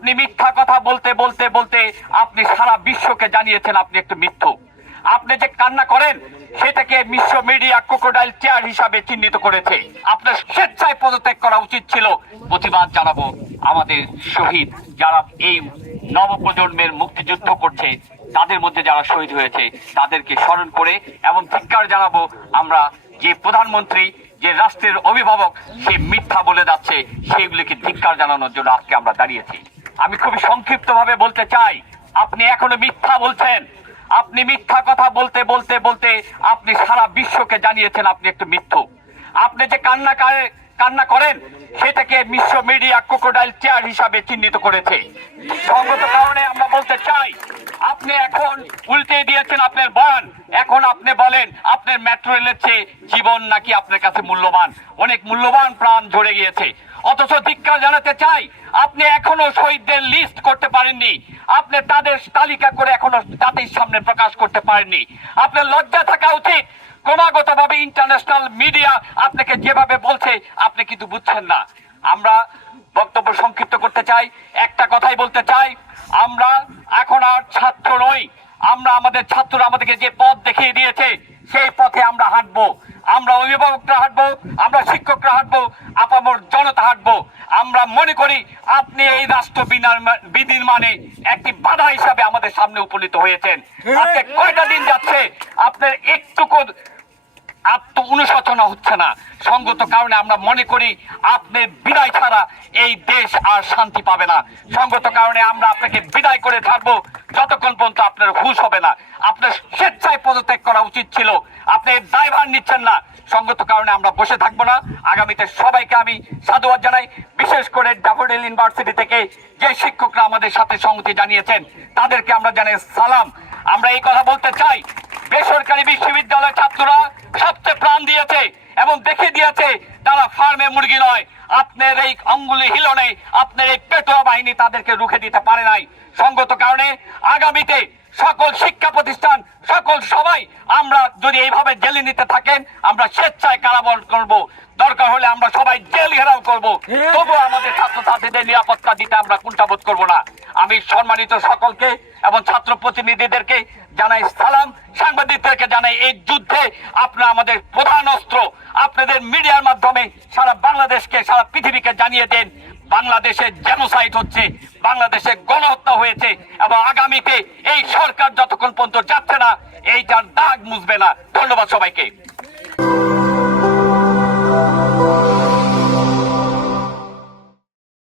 আপনি মিথ্যা কথা বলতে বলতে বলতে আপনি সারা বিশ্বকে জানিয়েছেন আপনি একটু মিথ্যুক। আপনি যে কান্না করেন সেটাকে বিশ্ব মিডিয়া ক্রোকোডাইল টিয়ার হিসাবে চিহ্নিত করেছে। আপনার স্বেচ্ছায় পদত্যাগ করা উচিত ছিল। প্রতিবাদ জানাবো আমাদের শহীদ যারা এই নবপ্রজন্মের মুক্তিযুদ্ধ করছে, তাদের মধ্যে যারা শহীদ হয়েছে তাদেরকে স্মরণ করে, এবং ধিক্কার জানাবো আমরা যে প্রধানমন্ত্রী, যে রাষ্ট্রের অভিভাবক সে মিথ্যা বলে যাচ্ছে, সেগুলিকে ধিক্কার জানানোর জন্য আজকে আমরা দাঁড়িয়েছি। আমি খুবই সংক্ষিপ্ত ভাবে বলতে চাই, আপনি এখনো মিথ্যা বলছেন। আপনি মিথ্যা কথা বলতে বলতে বলতে আপনি সারা বিশ্বকে জানিয়েছেন আপনি একটু মিথ্যুক। আপনি যে কান্না করেন সেটাকে বিশ্ব মিডিয়া ক্রোকোডাইল টিয়ার হিসাবে চিহ্নিত করেছে। সঙ্গত কারণে আমরা বলতে চাই, আপনি এখন উল্টে দিয়েছেন আপনার বয়ান। এখন আপনি বলেন আপনার মেট্রো রেলের চেয়ে জীবন নাকি আপনার কাছে মূল্যবান, অনেক মূল্যবান প্রাণ ঝরে গিয়েছে। অথচ ধিক্কার জানাতে চাই, আপনি এখনো শহীদদের লিস্ট করতে পারেননি, আপনি তাদের তালিকা করে এখনো জাতির সামনে প্রকাশ করতে পারেননি। আপনার লজ্জা থাকা উচিত। ক্রমাগত ভাবে ইন্টারন্যাশনাল মিডিয়া আপনাকে যেভাবে বলছে আপনি কিন্তু বুঝছেন না। আমরা বক্তব্য সংক্ষিপ্ত করতে চাই, একটা কথাই বলতে চাই, আমরা এখন আর ছাত্র নই। আমরা আমাদের ছাত্ররা আমাদেরকে যে পথ দেখিয়ে দিয়েছে সেই পথে আমরা হাঁটবো। আমরা অভিভাবকরা হাঁটবো, আমরা শিক্ষকরা হাঁটবো, আপামর জনতা হাঁটবো। আমরা মনে করি আপনি এই রাষ্ট্র বিনির্মাণে একটি বাধা হিসাবে আমাদের সামনে উপনীত হয়েছেন। আজকে কয়টা দিন যাচ্ছে আপনার একটুকু অনুশোচনা হচ্ছে না। সঙ্গত কারণে আমরা মনে করি আপনি বিদায় ছাড়া এই দেশ আর শান্তি পাবে না। সঙ্গত কারণে আমরা আপনাকে বিদায় করে ছাড়বো যতক্ষণ পর্যন্ত আপনার হুঁশ হবে না। আপনার স্বেচ্ছায় পদত্যাগ করা উচিত ছিল, আপনি দায়ভার নিচ্ছেন না। সঙ্গত কারণে আমরা বসে থাকবো না। আগামীতে সবাইকে আমি সাধুবাদ জানাই, বিশেষ করে ড্যাফোডিল ইউনিভার্সিটি থেকে যে শিক্ষকরা আমাদের সাথে সংহতি জানিয়েছেন তাদেরকে আমরা জানাই সালাম। আমরা এই কথা বলতে চাই, বেসরকারি বিশ্ববিদ্যালয়ের ছাত্ররা সবচেয়ে প্রাণ দিয়েছে এবং দেখিয়ে দিয়েছে তারা ফার্মে মুরগি নয়। আপনার এই অঙ্গুলি হিলনে আপনার এই পেটোয়া বাহিনী তাদেরকে রুখে দিতে পারে নাই। সঙ্গত কারণে আগামীতে সকল শিক্ষা প্রতিষ্ঠান, সকল সবাই আমরা যদি এইভাবে জেলে নিতে থাকেন, আমরা স্বেচ্ছায় কারাবরণ করব। দরকার হলে আমরা সবাই জেল ঘেরাও করব, তবুও আমাদের ছাত্রছাত্রীদের নিরাপত্তা দিতে আমরা কুণ্ঠাবোধ করব না। আমি সম্মানিত সকলকে এবং ছাত্র প্রতিনিধিদেরকে জানাই সালাম, সাংবাদিকদেরকে জানাই এই যুদ্ধে আপনারা আমাদের প্রধান অস্ত্র। আপনাদের মিডিয়ার মাধ্যমে সারা বাংলাদেশকে, সারা পৃথিবীকে জানিয়ে দেন বাংলাদেশে জেনোসাইড হচ্ছে, বাংলাদেশে গণহত্যা হয়েছে, এবং আগামীতে এই সরকার যতক্ষণ পর্যন্ত যাচ্ছে না এইটার দাগ মুছবে না। ধন্যবাদ সবাইকে।